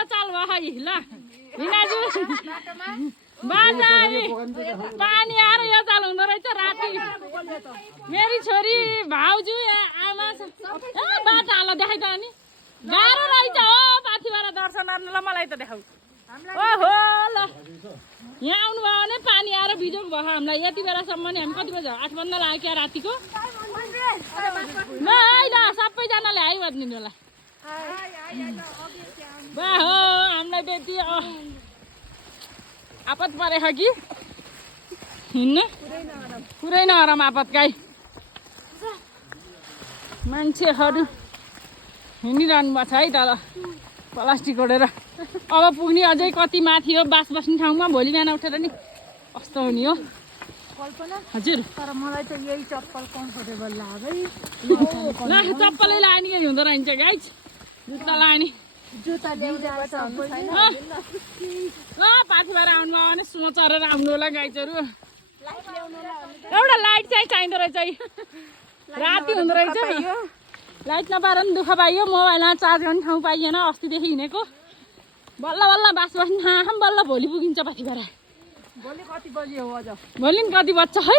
यो चाल भयो है ल हिनाजु बाजा पानी आएर यो चाल हुँदो रहेछ राति मेरी छोरी भाउजू आमा बाटो हाल देखाइ त अनि गाह्रो रहेछ हो पाथिबाट दर्शन गर्न ल मलाई त देखाउ ओहो ल यहाँ आउनु भयो भने पानी आएर बिजोग भयो हामीलाई यति बेलासम्म नि हामी कति बजी 8 बज्न लाग्यो क्या रातिको ल सबैजनाले हाई भनिदिनु होला बा हो हामीलाई त्यति आपत परेछ कि हिँड्न पुरै नरम आपत गाई मान्छेहरू हिँडिरहनु भएको छ है तल प्लास्टिक ओढेर अब पुग्ने अझै कति माथि हो बास बस्ने ठाउँमा भोलि बिहान उठेर नि कस्तो हुने हो कल्पना हजुर तर मलाई त यही चप्पल कम्फर्टेबल लाग्यो ल चप्पलै लाने के हुँदो रहेछ गाइज जुत्ता लाने जुत्ता भिजाएर पाथिबाट आउनु भयो भने सुँगो चरेर आउनु होला गाइजहरू एउटा लाइट चाहिँ चाहिँदो रहेछ राति हुँदो रहेछ लाइट नपाएर पनि दुःख पाइयो मोबाइलमा चार्ज गर्ने ठाउँ पाइएन अस्तिदेखि हिँडेको बल्ल बल्ल बास बस्ने ठाउँ बल्ल भोलि पुगिन्छ पाथिबाट भोलि कति बजी हो अझ भोलि कति बज्छ है